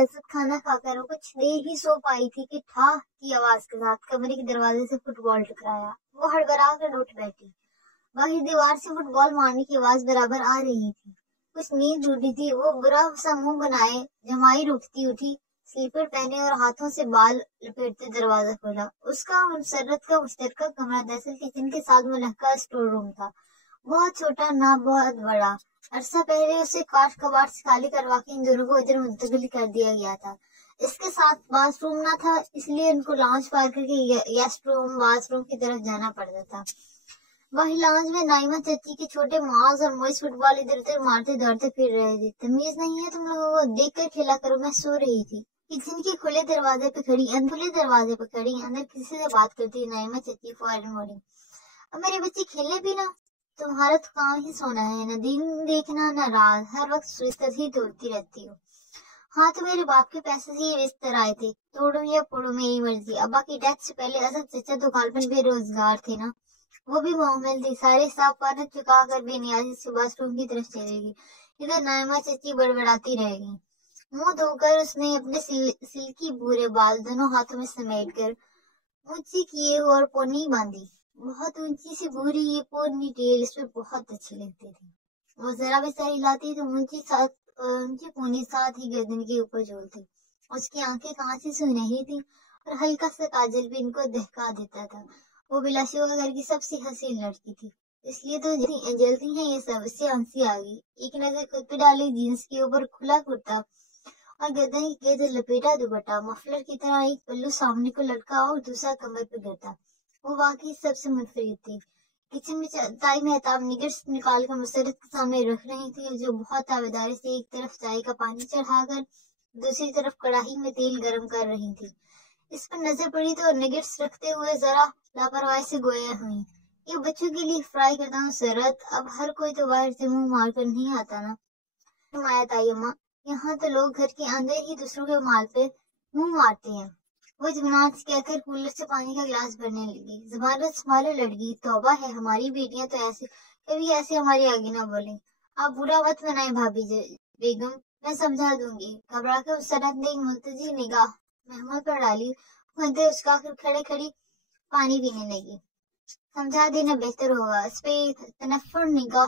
लज्जत खाना खाकर वो कुछ देर ही सो पाई थी कि ठा की आवाज के साथ कमरे के दरवाजे से फुटबॉल टकराया। वो हड़बड़ा कर उठ बैठी। बाहर दीवार से फुटबॉल मारने की आवाज बराबर आ रही थी। कुछ नींद टूटी थी। वो बुरा सा मुंह बनाए जमाई रुकती उठी, स्लीपर पहने और हाथों से बाल लपेटते दरवाजा खोला। उसका मुसर्रत का मुश्तरका कमरा दरअसल किचन के साथ मुलहका स्टोर रूम था। बहुत छोटा, ना बहुत बड़ा। अरसा पहले उसे काट कबाड़ से खाली करवा के इन दोनों को इधर मुंतकिल कर दिया गया था। इसके साथ बाथरूम ना था, इसलिए उनको लॉन्च पार करके गेस्ट रूम बाथरूम की तरफ जाना पड़ता था। वही लॉन्च में नाइमा चाची के छोटे माज और मोइस फुटबॉल इधर उधर मारते दौड़ते फिर रहे थे। तमीज नहीं है तुम लोगों को, देख कर खेला करो, मैं सो रही थी। किचन के खुले दरवाजे पे खड़ी अंदर किसी से बात करती नाइमा चाची फौरन बोली, अब मेरे बच्चे खेलने भी ना, तुम्हारा तो काम ही सोना है, न दिन देखना न रात, हर वक्त बिस्तर ही तोड़ती रहती हो। हाँ तो मेरे बाप के पैसे से ये बिस्तर आए थे, तोड़ो या फोड़ो मेरी मर्जी। अब्बा की डेथ से पहले असद चचा तो गालपन बेरोजगार थे ना, वो भी मोहम्मद थी। सारे हिसाब पाने चुका कर बेनियाजी से बाथरूम की तरफ चलेगी। इधर नाइमा चाची बड़बड़ाती रहेगी। मुंह धोकर उसने अपने सिल्की भूरे बाल दोनों हाथों में समेट कर ऊंची किए और पोनी बांधी। बहुत ऊंची सी भूरी ये पोनी टेल इस पे बहुत अच्छी लगती थी। वो जरा भी सर हिलाती तो ऊंची पोनी साथ ही गर्दन के ऊपर झूलती। उसकी आंखें कांच से सुनहरी थी और हल्का सा काजल भी इनको दहका देता था। वो बिलाशुबा घर की सबसे हसीन लड़की थी, इसलिए तो जलती हैं ये सब। इससे हंसी आ गई। एक नजर खुद पे डाली जींस के ऊपर खुला कुर्ता और गर्दन के गेंद लपेटा दुपट्टा, मफलर की तरह एक पल्लू सामने को लटका और दूसरा कमर पे गिरता। वो वाकई सबसे मुनफरिद थी। किचन में ताई मेहताब निगर्स निकाल कर मुसरत के सामने रख रही थी, जो बहुत ताबेदारी से एक तरफ चाय का पानी चढ़ाकर दूसरी तरफ कढ़ाई में तेल गर्म कर रही थी। इस पर नजर पड़ी तो निगर्स रखते हुए जरा लापरवाही से गोया हुई। ये बच्चों के लिए फ्राई करता हूँ मुसरत, अब हर कोई तो बाहर से मुंह मार कर नहीं आता ना। माया ताई अम्मा, यहाँ तो लोग घर के अंदर ही दूसरों के माल पे मुंह मारते हैं। वो जुमनात कहकर कूलर से पानी का गिलास भरने लगी। जुबान संभालो लड़की, तौबा है, हमारी बेटियां तो ऐसे कभी ऐसे हमारे आगे ना बोले। आप बुरा मत बनाए भाभी बेगम, मैं समझा दूंगी। घबरा कर मुसरत ने एक मुल्तजी निगाह महमूद पर डाली। वो उसका खड़े खड़ी पानी पीने लगी। समझा देना बेहतर होगा। इस पे तनफ्फुर निगाह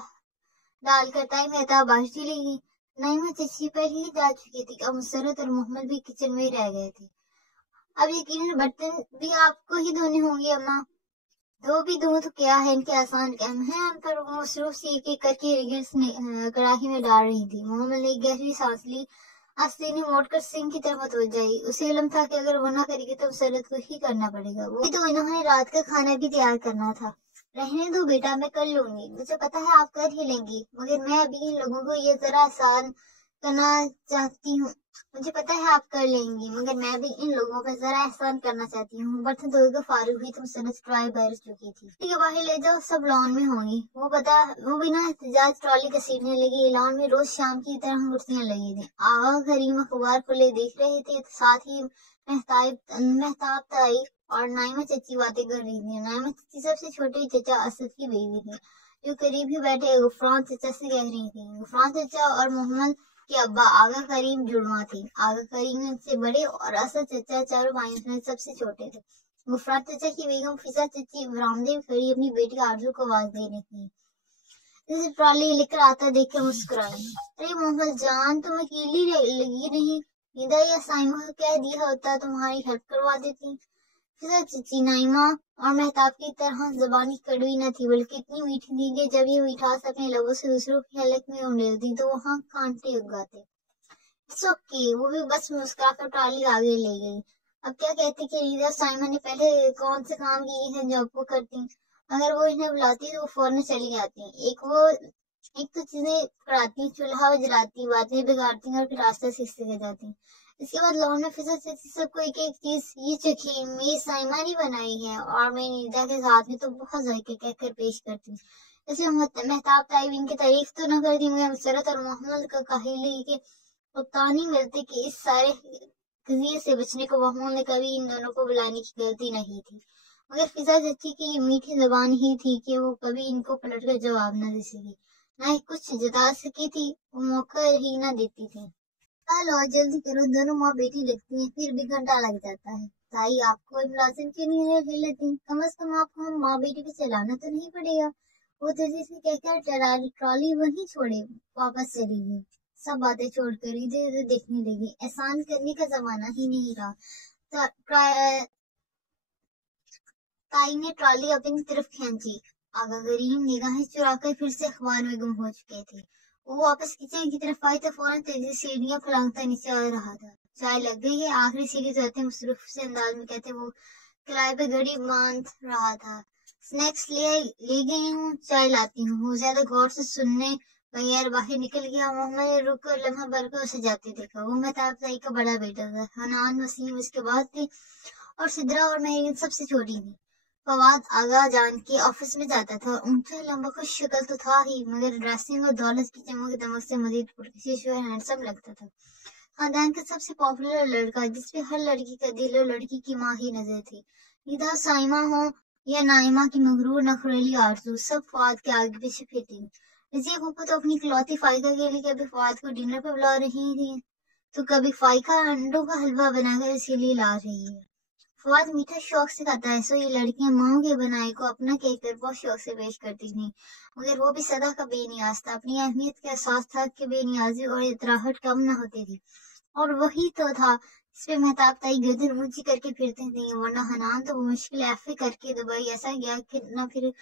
डालकर ताई मेहताब बाहर चली गई। नाइमा चची पर ही जा चुकी थी। अब मुसरत और मोहम्मद भी किचन में रह गए थे। अब यकीनन बर्तन भी आपको ही धोने होंगे अम्मा। दो भी दो तो क्या है, इनके आसान काम है। उन पर वो मसरूफ से एक एक करके रिगर्स कड़ाही में डाल रही थी। मोहम्मद ने गहरी सांस ली। आस्ते ने मोड़कर सिंह की तरफ तवज्जो। उसे इल्म था कि अगर वो ना करेगी तो मुसरत को ही करना पड़ेगा। वो तो इन्होंने रात का खाना भी तैयार करना था। रहने दो बेटा, मैं कर लूंगी। मुझे पता है आप कर ही लेंगी, मगर मैं अभी इन लोगों को ये जरा आसान करना चाहती हूँ। मुझे पता है आप कर लेंगी, मगर मैं भी इन लोगों पर जरा एहसान करना चाहती हूँ। बर्तन धोकर फारूक हुई तो मुसरत ट्रॉली भर चुकी थी। ठीक है, बाहर ले जाओ, सब लॉन में होंगी। वो बिना एहतजाज ट्रॉली घसीटने लगी। लॉन में रोज शाम की तरह कुर्सियां लगी थी। आगा करीम अखबार खुले देख रहे थे, साथ ही मेहताब ताई और नाइमा चची बातें कर रही थी। नाइमा चची सबसे छोटे चचा असद की बेबी थी, जो करीब ही बैठे गुफरान चचा से कह रही थी। गुफरान चचा और मोहम्मद के अब्बा आगा करीम जुड़वा थे। आगा करीम से बड़े और असद चचा चारों भाइयों में सबसे छोटे थे। गुफरान चचा की बेगम फिजा चची बरामदे में खड़ी अपनी बेटी आरजू को आवाज दे रही थी। जैसे ट्रॉली लेकर आता देख कर मुस्कुराई। अरे मोहम्मद जान, तुम अकेली लगी नहीं, निदा या साइमा को कह दिया होता, तुम्हारी हेल्प करवा देती। चची नाइमा और मेहताब की तरह जबानी कड़वी न थी, बल्कि इतनी मीठी थी कि जब ये मिठास अपने लबों से दूसरों की हलक में उंडेलती तो वहाँ कांटे उगाते। वो भी बस मुस्कुराकर ट्रॉली आगे ले गई। अब क्या कहती कि रीदा साइमा ने पहले कौन से काम किए हैं जो आपको करती। अगर वो इन्हें बुलाती तो वो फौरन चली जाती। एक तो चीजें पढ़ाती, चूल्हा जलाती, बातें बिगाड़ती और फिर रास्ते से सीखे जाती। इसके बाद लॉन में फिजा चची सबको एक एक चीज ये चखी, मेरी साइमा ने बनाई है और मैं नीदा के साथ में तो बहुत जायके कहकर पेश करती। जैसे मेहताब ताइब इनकी तारीफ तो न करती, मगर मुसरत और मोहम्मद का काहिली के उतानी मिलती कि इस सारे कजिए से बचने को मोहम्मद ने कभी इन दोनों को बुलाने की गलती नहीं थी। मगर फिजा चची की ये मीठी जबान ही थी कि वो कभी इनको पलट कर जवाब न दे सकी, न ही कुछ जता सकी थी, वो मौका ही न देती थी। चलो जल्दी करो, दोनों माँ बेटी लगती हैं, फिर भी घंटा लग जाता है। ताई आपको कोई मुलाजिम क्यों नहीं ले लेती? कम से कम आपको हम माँ बेटी पे चलाना तो नहीं पड़ेगा। वो तेजी से कहकर ट्रॉली वहीं छोड़े वापस चली गई। सब बातें छोड़कर इधर उधर देखने लगी। एहसान करने का जमाना ही नहीं रहा। ताई ने ट्रॉली अपनी तरफ खींची। आगा करीम निगाहें चुराकर फिर से अखबार में गुम हो चुके थे। वो वापस किचन की तरफ आई तो फौरन तेजी से सीढ़ियां फलांगता नीचे आ रहा था। चाय लग गई है? आखिरी सीढ़ी जाते मसरूफ से अंदाज में कहते वो किराए पे घड़ी बांध रहा था। स्नैक्स ले गई हूँ, चाय लाती हूँ। वो ज्यादा गौर से सुनने बगैर बाहर निकल गया। मोहम्मद ने रुक कर लम्हा भर कर उसे जाते देखा। वो मेहताब ताई का बड़ा बेटा था। हनान वसीम उसके बाद थे और सिद्रा और महरीन सबसे छोटी थी। फवाद आगा जान के ऑफिस में जाता था। ऊंचा लंबा खुश शक्ल तो था ही, मगर ड्रेसिंग और दौलत की चमक दमक से मजीद पुरकशिश और हैंडसम लगता था। खानदान का सबसे पॉपुलर लड़का, जिसपे हर लड़की का दिल और लड़की की माँ ही नजर थी। निदा साइमा हो या नाइमा की मगरूर नखरेली आरज़ू, सब फवाद के आगे पीछे फिरती। रज़िया फूफा तो अपनी इकलौती फाइका के लिए कभी फवाद को डिनर पर बुला रही थी, तो कभी फाइका अंडों का हलवा बनाकर इसके लिए ला रही है। फवाद मीठा शौक से खाता है, सो ये लड़कियां माओ के बनाए को अपना कहकर बहुत शौक से पेश करती थी। मगर वो भी सदा का बेनियाज था। अपनी अहमियत का एहसास था कि बेनियाजी और इतराहट कम न होती थी। और वही तो था जिसपे मेहताब ताई गर्दन ऊंची करके फिरते थे। वरना हनान तो मुश्किल एफए करके दुबई ऐसा गया कि न फिर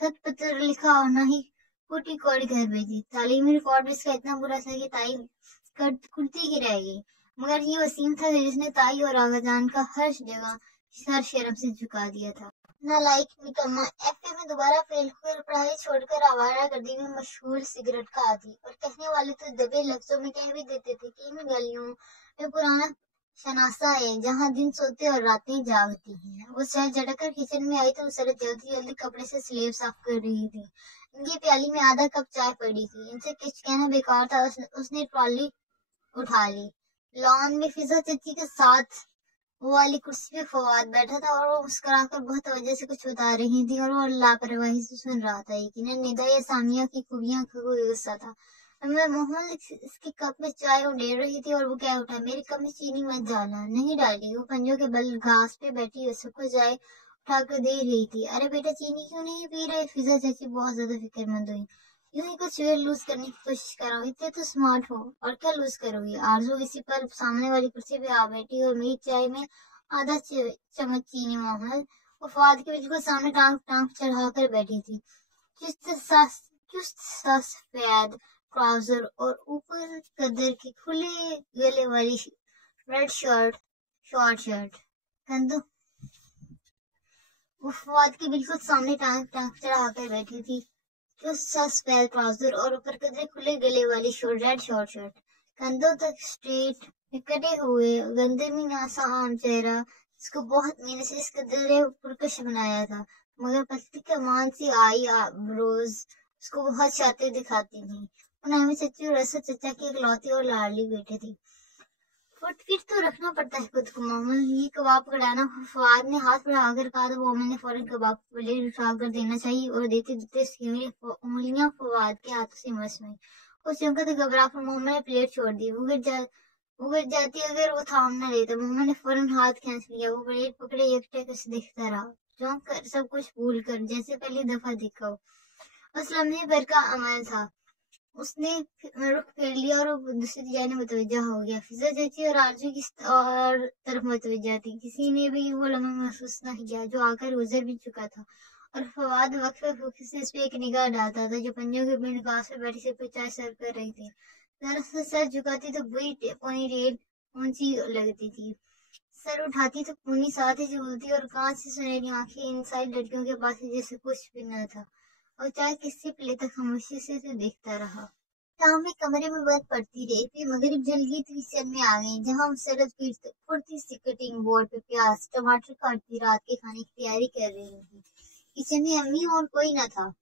खत पत्र लिखा और न ही कुटी कौड़ी घर भेजी। तालीमी रिकॉर्ड इसका इतना बुरा था कि ताई कुर्ती ही रह गई। मगर ये वसीम था जिसने ताई और आगाजान का हर जगह सर शर्म से झुका दिया था। नालायक निकम्मा, एफए में दोबारा फेल होकर पढ़ाई छोड़कर आवारा गर्दी में मशहूर सिगरेट का आदी। और कहने वाले तो दबे लफ्जों में कह भी देते थे कि इन गलियों में पुराना शनासा है जहाँ दिन सोते और रातें जागती हैं। वो सर झटकर किचन में आई तो उसने जल्दी जल्दी कपड़े से स्लेब साफ कर रही थी। इनकी प्याली में आधा कप चाय पड़ी थी। इनसे कुछ कहना बेकार था। उसने ट्रॉली उठा ली। लॉन में फिजा चाची के साथ वो वाली कुर्सी पे फवाद बैठा था और वो मुस्कुराकर बहुत तवज्जो से कुछ बता रही थी और वो लापरवाही से सुन रहा था। यकीनन निदा या सामिया की खूबियां का कोई गुस्सा था। मैं मोहम्मद इसके कप में चाय उड़ेल रही थी और वो क्या उठा, मेरे कप में चीनी मत डालना। नहीं डाली। वो पंजों के बल घास पे बैठी सबको चाय उठाकर दे रही थी। अरे बेटा चीनी क्यों नहीं पी रहे? फिजा चाची बहुत ज्यादा फिक्रमंद हुई। यूं ही कुछ वेट लूज करने की कोशिश करो, इतने तो स्मार्ट हो। और क्या लूज करोगी? आरजू इसी पर सामने वाली कुर्सी पे आ बैठी और मेरी चाय में आधा चम्मच चीनी। मोहम्मद वो फवाद के बिल्कुल सामने टांग टांग चढ़ाकर बैठी थी। चुस्त सफेद ट्राउजर और ऊपर कदर की खुले गले वाली रेड शर्ट, शॉर्ट शर्ट। कंधों वो फवाद के बिल्कुल सामने टांग टांग चढ़ाकर बैठी थी। सफेद ट्राउजर और ऊपर कदरे खुले गले वाली रेड शॉर्ट शर्ट, कंधों तक स्ट्रेट कटे हुए गंदे में नासा आम चेहरा जिसको बहुत मेहनत से इस कदरे पुरकश बनाया था। मगर पतली कमान सी आई ब्रोज उसको बहुत शातिर दिखाती थी। उन्हें चच्ची और असद चचा की इकलौती और लाडली बेटे थी। फिर तो रखना पड़ता है खुद को। मोहम्मद ये कबाब कढ़ाना। फवाद ने हाथ बढ़ाकर कहा तो मोहम्मद ने फौरन कबाब को प्लेट उठाकर देना चाहिए और देते देते उंगलियां फवाद के हाथों से मस में वो चमका तो घबरा कर मोहम्मद ने प्लेट छोड़ दी। वो गिर जाती अगर वो थाम न लेता। मोहम्मद ने फौरन हाथ खींच लिया। वो प्लेट पकड़े एकटक से देखता रहा, चौंक कर सब कुछ भूल कर जैसे पहली दफा देखा हो। बस लम्हे भर का अमल था। उसने रुख फेर लिया और दूसरी जाने मुतवज्जा हो गया। फिजा चाची और आरजू की और तरफ मुतवज्जा थी। किसी ने भी वो लम्हा महसूस न किया जो आकर गुजर भी चुका था। और फवाद वक्फे से इस पे एक निगाह डालता था जो पंजों के बिन घास पे बैठी से कुछ चाय सर्व कर रही थी। जरा सा सर झुकाती तो बुरी पोनी रेल ऊंची लगती थी। सर उठाती तो पूनी साथ ही झूलती और कांच से सुनहरी आंखें इन सारी लड़कियों के पास जैसे कुछ भी न था। और चाय किससे पीले तक खामोशी से तो देखता रहा। शाम में कमरे में बर्फ पड़ती रही। फिर मगरिब जल गई तो किचन में आ गई जहाँ सरद फुर्ती सी कटिंग बोर्ड पे प्याज टमाटर काटती रात के खाने की तैयारी कर रही थी। किचन में अम्मी और कोई न था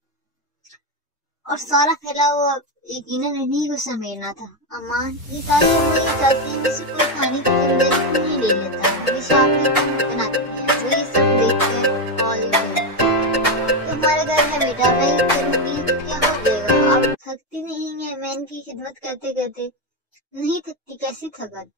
और सारा फैला हुआ यकीनन इन्हीं को समेटना था। अम्मा ये ताली ये चाहती है मुझसे कोई खाने की गुंजाइश नहीं ले लेता। हमेशा आप बनाती है वो ये सब देखकर तुम्हारे घर है बेटा, नहीं करूंगी क्या हो जाएगा? आप थकती नहीं है मैन की खिदमत करते करते? नहीं थकती, कैसी थकत।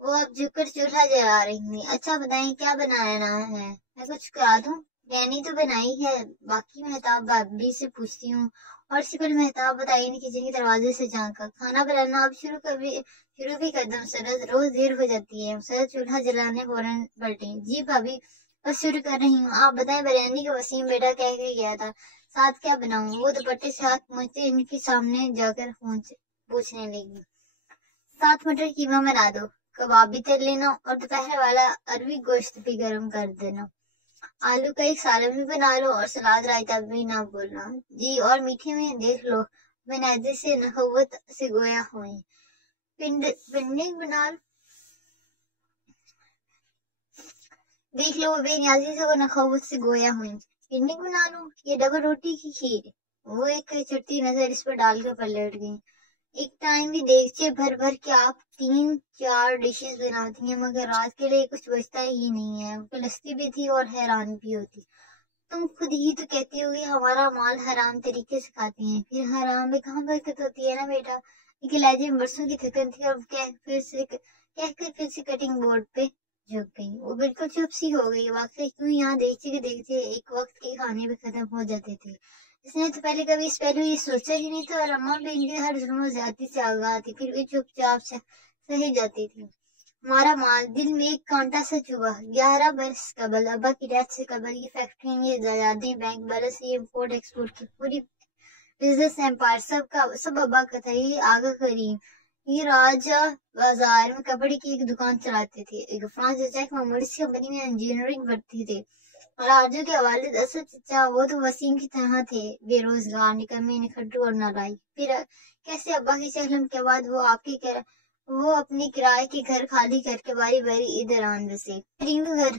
वो अब झुककर चूल्हा जला रही थी। अच्छा बताएं क्या बनाना है, मैं कुछ करा दूं? मैंने तो बनाई है, बाकी मेहताब भाभी से पूछती हूँ। और इससे पहले मेहताब बताइए ने किचन के दरवाजे से झांका। खाना बनाना अब शुरू भी कर दो मुसरत, रोज देर हो जाती है। मुसरत चूल्हा जलाने फौरन पलटी। जी भाभी बस शुरू कर रही हूँ, आप बताएं। बिरयानी का वसीम बेटा कह के गया था, साथ क्या बनाऊं? वो दुपट्टे से हाथ पहुंचते इनके सामने जाकर पूछने लगी। साथ मटर कीमा बना दो, कबाब भी तल लेना और दोपहर वाला अरबी गोश्त भी गर्म कर देना। आलू का एक सालन भी बना लो और सलाद रायता भी ना भूलना। जी और मीठे में देख लो, मैं नायदे से नखवत से गोया हुई। पिंडी बना लो, देख लो वो बेनियाजी से वो नखवत से गोया हुई। पिंडी बना लो, ये डबल रोटी की खीर। वो एक चुटती नजर इस पर डालकर पलट गई। एक टाइम भी देगचे भर भर के आप 3-4 डिशेस बनाती हैं, मगर रात के लिए कुछ बचता ही नहीं है। कलस्ती भी थी और हैरान भी होती। तुम खुद ही तो कहती होगी हमारा माल हराम तरीके से खाते हैं, फिर हराम में कहाँ बरकत होती है ना बेटा। लेकिन लहजे में बरसों की थकन थी और कहकर फिर से कटिंग बोर्ड पे झुक गई। वो बिल्कुल चुप सी हो गई। वाकई क्यों यहाँ देखते एक वक्त के खाने भी खत्म हो जाते थे। इसने तो पहले कभी इस पहलू ये सोचा ही नहीं था, और अम्मा भी इनके हर जुल्म ज्यादती से आगाह थी, फिर भी चुपचाप सही जाती थी। हमारा माल, दिल में एक कांटा सा चुभा। 11 बरस कबल अब्बा की डेथ से कबल ये फैक्ट्री, ये जायदादी, बैंक बैलेंस, ये इम्पोर्ट एक्सपोर्ट की पूरी बिजनेस एम्पायर सब अब्बा का था। ये आगा करीम ये राजा बाजार में कपड़े की एक दुकान चलाते थे। एक फ्रांस चचा एक मर्सिडीज कंपनी में इंजीनियरिंग पढ़ती थे। और आरजू के वालिद असद चचा वो तो वसीम की तरह थे, बेरोजगार, निकम्मे, निखट्टू और नालायक। फिर कैसे अब्बा की चहलम के बाद वो अपने किराए के घर खाली करके बारी बारी इधर आन बसे। घर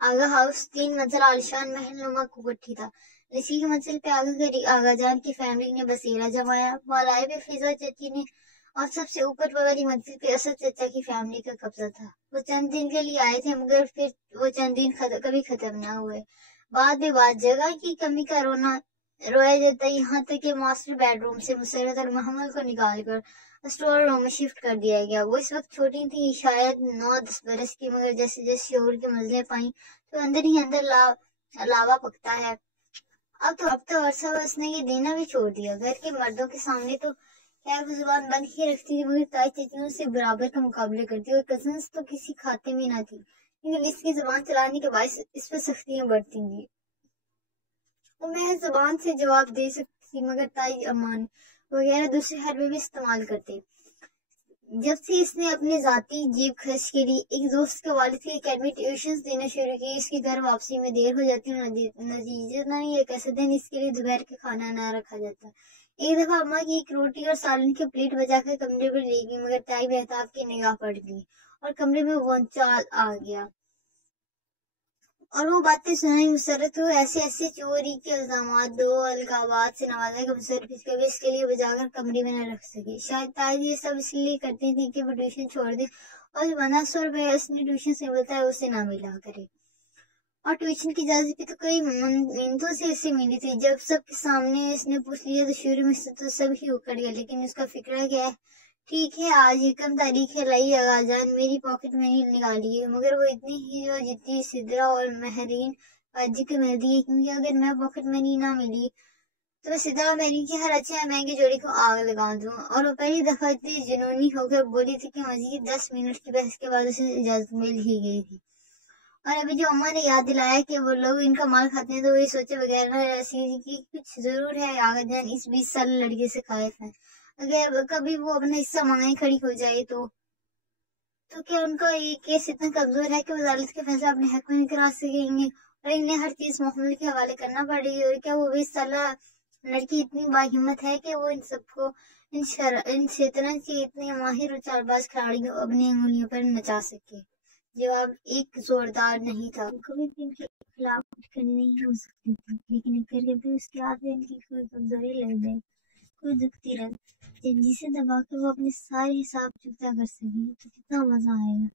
आगा हाउस 3 मंजिला आलिशान महल नुमा कोठी था। इसी की मंजिल पे आगा जान की फैमिली ने बसेरा जमाया। मौलाए पे फिजा चची ने, और सबसे ऊपर वाली मंजिल पे असद चचा की फैमिली का कब्जा था। वो चंद दिन के लिए आए थे, मगर फिर वो चंद दिन कभी खत्म ना हुए। बाद में बात, जगह की कमी का रोया जाता, यहाँ तक कि मास्टर बेडरूम से मुसरत और महमूद को निकालकर स्टोर रूम में शिफ्ट कर दिया गया। वो इस वक्त छोटी थी, शायद 9-10 बरस की, मगर जैसे जैसे शोर की मंजिलें पाई तो अंदर ही अंदर लावा पकता है। अब तो अरसा उसने ये देना भी छोड़ दिया। घर के मर्दों के सामने तो खैर वो जुबान बंद ही रखती थी, मगर ताई चाचियों से बराबर का मुकाबले करती, और कजन्स तो किसी खाते में ना थी। लेकिन इसकी जुबान चलाने के बाद इस पर सख्तियां बढ़ती थी। वो मैं जुबान से जवाब दे सकती, मगर ताई अमान वगैरह दूसरे हरबे भी इस्तेमाल करते। जब से इसने अपने जाती जेब खर्च के लिए एक दोस्त के वालिद की एकेडमी ट्यूशन देना शुरू की, इसकी घर वापसी में देर हो जाती है। नतीजा ये कैसे दिन इसके लिए दोपहर का खाना ना रखा जाता। एक दफा अम्मा की एक रोटी और सालन की प्लेट बचाकर कमरे पर ले गई, मगर ताई बेहताब की निगाह पड़ गई और कमरे में भूचाल आ गया। और वो बातें सुनाई मुसरत को, ऐसे ऐसे चोरी के इल्जामात दो अलकाबात से नवाजा कि मुसरत कभी इसके लिए बजाकर कमरे में न रख सके। शायद ताई ये सब इसलिए करती थी कि वो ट्यूशन छोड़ दे और जो 1500 रुपये उसने ट्यूशन से मिलता है उसे ना मिला करे। और ट्यूशन की इजाजत भी तो कई मिनटों से इसे मिली थी। जब सबके सामने इसने पूछ लिया तो शुरू में से तो सब ही उकड़ गया, लेकिन उसका फिक्र क्या है। ठीक है, आज 1 तारीख है, लाई आगाजान मेरी पॉकेट मनी निकाली है, मगर वो इतनी ही जो जितनी सिदरा और महरीन बाजी को मिलती है, क्योंकि अगर मैं पॉकेट मनी ना मिली तो मैं सिदरा महरीन की हर अच्छे महंगी जोड़ी को आग लगा दूं। और वो पहली दफा इतनी जुनूनी होकर बोली थी कि मजीद 10 मिनट की बहस के बाद उसे इजाजत मिल ही गई थी। और अभी जो अम्मा ने याद दिलाया कि वो लोग इनका माल खाते हैं, तो ये सोचे बगैर न रसी की कुछ जरूर है, आगाजान इस 20 साल लड़के से खाइफ है। अगर कभी वो अपना हिस्सा मांगे खड़ी हो जाए तो क्या उनका ये केस इतना कमजोर है कि वजारत के फैसला अपने हक में नहीं करा सकेंगे और इन्हें हर चीज मोहम्मद के हवाले करना पड़ेगी। और क्या वो 20 साल लड़की इतनी बाहिम्मत है कि वो इन सबको इन शैतान की इतने माहिर और चालबाज खिलाड़ियों को अपनी उंगलियों पर नचा सके। जवाब एक जोरदार नहीं था। कभी भी इनके खिलाफ कुछ करनी नहीं हो सकती थी, लेकिन फिर कभी उसके हाथ में इनकी कोई कमजोरी लग गई, कोई दुखती रंग जिसे दबाकर वो अपने सारे हिसाब चुकता कर सके तो कितना मजा आएगा।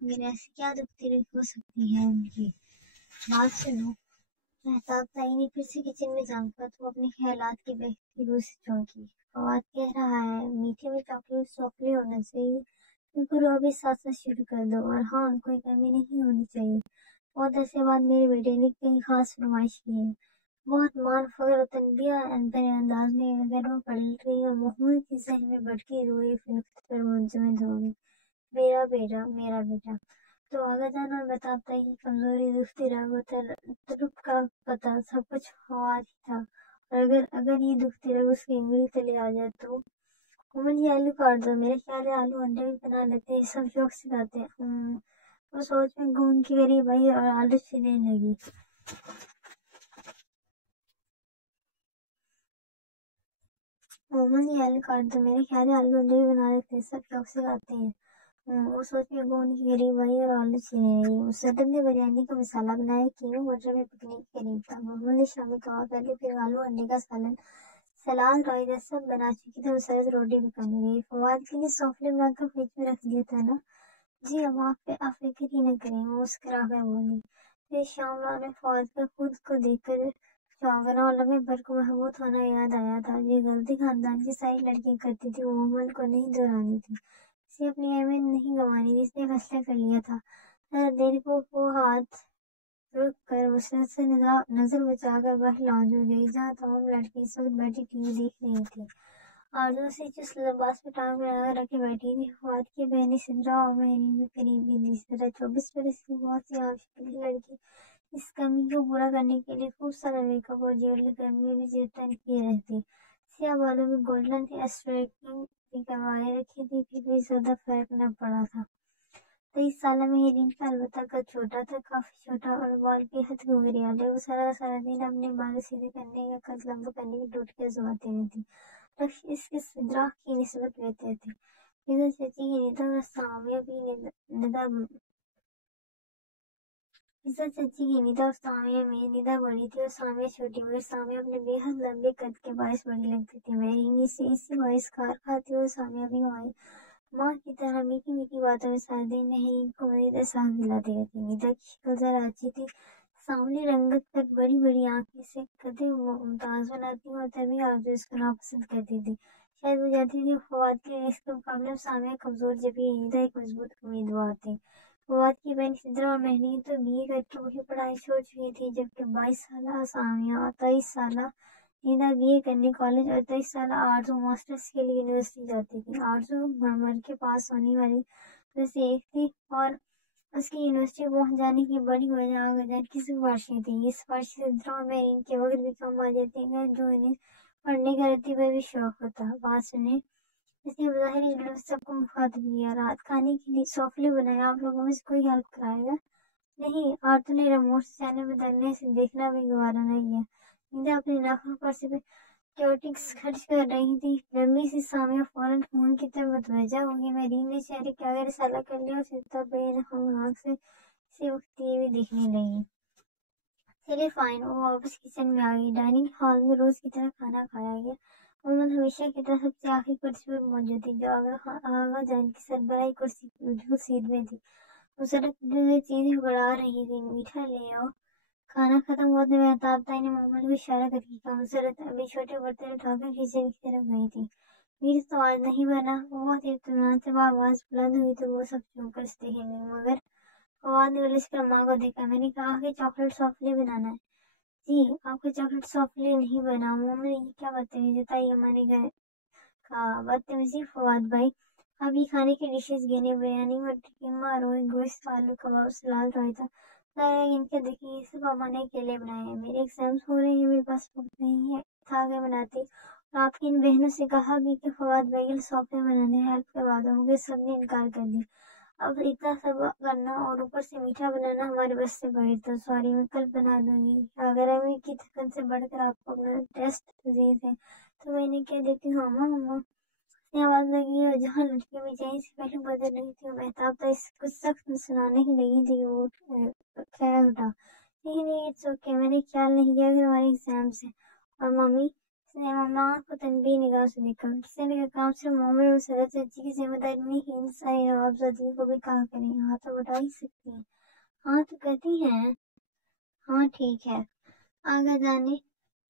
मगर ऐसी क्या दुखती रंग हो सकती है उनकी। बात सुनो, महताब ताई ने फिर से किचन में झांका तो अपने ख्यालात की बहती रूह से चौंकी। फवाद कह रहा है मीठे में चॉकलेट सॉफ्टली होना चाहिए, क्योंकि रोबी साथ साथ शुरू कर दो, और हाँ कोई कमी नहीं होनी चाहिए। बहुत अरसे बाद मेरे बेटे ने कई खास फरमाइश की है, बहुत मान फख्र और तनबिया अंदर अंदाज में। अगर वो पलट गई और मोहम्मद की जहन में भटकी रोए फिनकत पर मुंजमद होगी। मेरा बेटा। तो आगा जान और बताता है कि कमजोरी दुखती रग और तड़प का पता सब कुछ फवाद ही था। और अगर ये दुखती रग उसकी उंगली तले आ जाए तो उमन ये आलू काट दो, मेरे ख्याल है आलू अंडे भी बना लेते हैं, सब शौक से खाते हैं। वो सोच में घूम के करीब आई और आलू छीलने लगी। मोमन ये आलू काट दो, मेरे ख्याल है आलू अंडे भी बना लेते हैं, सब शौक से खाते हैं। वो सोच में गोंद की करीब आई और आलू छीलने लगी। मुसद्दक ने बिरयानी का मसाला बनाया, कीमा मटर में पकने के करीब था। मोहम्मद ने शामी कबाब पहले, फिर आलू अंडे का सालन, सलाद रायता सब बना चुकी थी। मुसरत रोटी पकाने लगी। फवाद के लिए सौफले बनाकर फ्रिज में रख दिया था ना? जी अब आप फिक्र ही न करें, वो मुस्कुरा कर बोली। फिर शामला ने फवाद का खुद को देखकर चौंकना और लम्हे भर को महबूब होना याद आया था। ये गलती खानदान की सारी लड़कियां करती थी, वो अमल को नहीं दोहरानी थी। इसे अपनी अहमियत नहीं गंवानी थी, इसने फैसला कर लिया था। जरा देर को वो हाथ रुक कर मुसरत से नजर बचाकर बाहर लॉन्ज में गई, जहाँ तमाम लड़की इस वक्त बैठी टीवी देख रही थी। आरज़ू से जिस लिबास में टांग लगा रखे बैठी थी, फवाद की बहनें सिद्रा और महरीन भी करीबी थी। सिद्रा 24 बरस की बहुत सी आमशक्ल लड़की इस कमी को पूरा करने के लिए खूब सारा मेकअप और ज्वेलरी गर्मी में भी जेब किए रहती। सियाह बालों में गोल्डन स्ट्राइकिंग भी करवाए रखी थी, फिर भी ज्यादा फर्क न पड़ा था। 23 साल में हेलिन का अलबत्ता कद छोटा था, काफी छोटा, और बाल बेहद घुंघराले। वो सारा दिन अपने बाल सीधे करने या कद लंबा करने की टोटके आजमाती रहती। लक्ष्य इसके सिद्रा की निस्बत बेहतर थे। इधर चाची की निदा और सामिया भी निदा इज्जत चाची की निदा और सामिया में निदा बड़ी थी और सामिया छोटी, मगर सामिया अपने बेहद लंबे कद के बायस बड़ी लगती थी। मेरी से इसी बायस खार खाती और सामिया भी हमारी माँ की तरह मीठी मीठी बातों में सारे दिन नहीं को मजीद एहसास दिलाती रहती। निदा की शक्ल जरा अच्छी थी, सांवली रंगत पर बड़ी बड़ी आंखें से कदे मुमताज बनाती और तभी आरज़ू इसको नापसंद करती थी। शायद वो जानती थी फवाद के इसके मुकाबले में सामिया कमजोर, जबकि निदा एक मजबूत उम्मीदवार थी। फवाद की बहन सिद्रा और महरीन तो बीए करके वही पढ़ाई छोड़ चुकी थी, जबकि 22 साल सामिया और 23 साल निदा बीए करने कॉलेज और 23 साल आरज़ू मास्टर्स के लिए यूनिवर्सिटी जाती थी। आरज़ू मरमर के पास होने वाली में से एक थी और उसकी यूनिवर्सिटी पहुंच जाने की बड़ी वजह आगजन की सिफारिशें थी। ये सिफारिशें सिद्रा और महरीन के वक्त भी कम आ जाती हैं, जो इन्हें पढ़ने का रत्ती पर भी शौक होता। बात सुने, इसने बज़ाहिर जुलूस सबको मुखातिब किया। रात खाने के लिए सौफले बनाए, आप लोगों में से कोई हेल्प कराएगा? नहीं, औरतों ने रिमोट से चैनल बदलने से देखना भी गवारा नहीं है। निदा अपने नाखून पर से क्योटिक्स खर्च कर रही थी। लंबी सी सामिया फौरन फोन की तरफ मुतवज्जा हो गई। मेरीन ने चेहरे के आगे रिसाला कर लिया और सिद्धा बेनहाग आंख से वक्त टीवी देखने लगी। चलिए फाइन, वो वापस किचन में आ गई। डाइनिंग हॉल में रोज की तरह खाना खाया गया। मोहम्मद हमेशा की तरह सबसे आखिरी कुर्सी पर मौजूद थी, जो आगा जान की सरबराही कुर्सी बिल्कुल सीध में थी। वो सड़क चीजें बढ़ा रही थी। मीठा ले आओ। खाना खत्म होते हुए महताब ताई ने मोहम्मद को इशारा करके कहा। मुसरत अभी छोटे बर्तन उठाकर किचन की तरफ गई थी। मीट तो आज नहीं बना। वो बहुत इत्मीनान से आवाज बुलंद हुई तो वो सब चौंक कर देखेंगे, मगर फवाद ने उलझ कर माँ को देखा। मैंने कहा कि चॉकलेट सॉफ्टली बनाना है। जी आपको चॉकलेट सॉफ्टली नहीं बना। मोहम्मद ये क्या बदतमीजी बताइए, मैंने कहा। बदतमीजी फवाद भाई, आप ये खाने की डिशेस गिने, बिरयानी मटर कीमा रोई गोश्त आलू कबाब सलाद रायता इनके देखिए, ये सब अमाने के लिए बनाए हैं। मेरे एग्जाम्स हो रहे हैं, मेरे पास वक्त नहीं है था कि बनाती। और आपकी इन बहनों से कहा भी कि फवाद भाई के सौंपे बनाने हेल्प करवा दो, मगर सबने इनकार कर दिया। अब इतना सब करना और ऊपर से मीठा बनाना हमारे बस से बाहर था। सॉरी, मैं कल बना दूंगी। अगर अभी की थकन से बढ़कर आपको अपना टेस्ट अजीज है तो मैंने कह देती हूँ अम्मा अम्मा। उसने आवाज लगी और जहाँ लड़की बेचैनी से पहले बदल रही थी, महताब तो इस कुछ सख्त सुनाने ही लगी थी। वो खैर उठा। नहीं नहीं, इट्स ओके, मैंने ख्याल नहीं किया कि हमारे एग्जाम से। और मम्मी, उसने मम्मा को तनबीह निगाह से देखा। किसी का काम सिर्फ मोमिन और सरत चाची की जिम्मेदारी नहीं, इन सारी नवाबजादियों को भी कहा करें। हाँ तो बता ही सकती हैं। हाँ तो कहती हैं। हाँ ठीक है। आगा जाने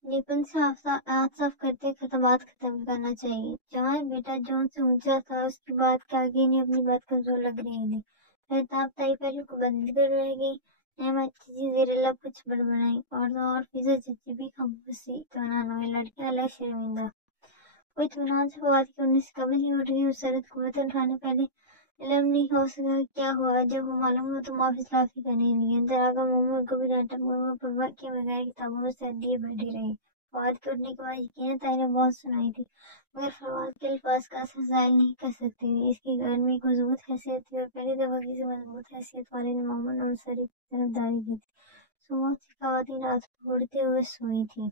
निपन से हाथ साफ करते बात खत्म करना चाहिए। जवान बेटा जॉन से ऊंचा था, उसकी बात के आगे नहीं अपनी बात कमजोर लग रही थी। ताप ताई पहले को बंद कर रह गई। नैमा चीजी जेरेला कुछ बड़बड़ाई और फिजा चची भी खामोशी तो नानो ये लड़कियां अलग शर्मिंदा। कोई इत्मीनान से बात की उन्नीस कभी नहीं उठ गई। उस सरद को वतन उठाने पहले इलम नहीं हो सका क्या हुआ। जब वो मालूम हुआ तो माफी लाफी करने लगी। अंदर आकर मोमो को भी डांटा। मोमो परवाह किए बगैर किताबों में सर लिए बैठी रही। फवाद के उठने के बाद यकीनन ताई ने बहुत सुनाई थी, मगर फवाद के अल्फाज का असर जाहिर नहीं कर सकते थे। इसकी घर में एक मजबूत हैसियत थी और पहली दफा किसी मजबूत हैसियत वाले ने मोहम्मद अंसारी की तरफदारी की थी। सो बहुत सी खवातीन रात को उड़ते हुए सोई थी।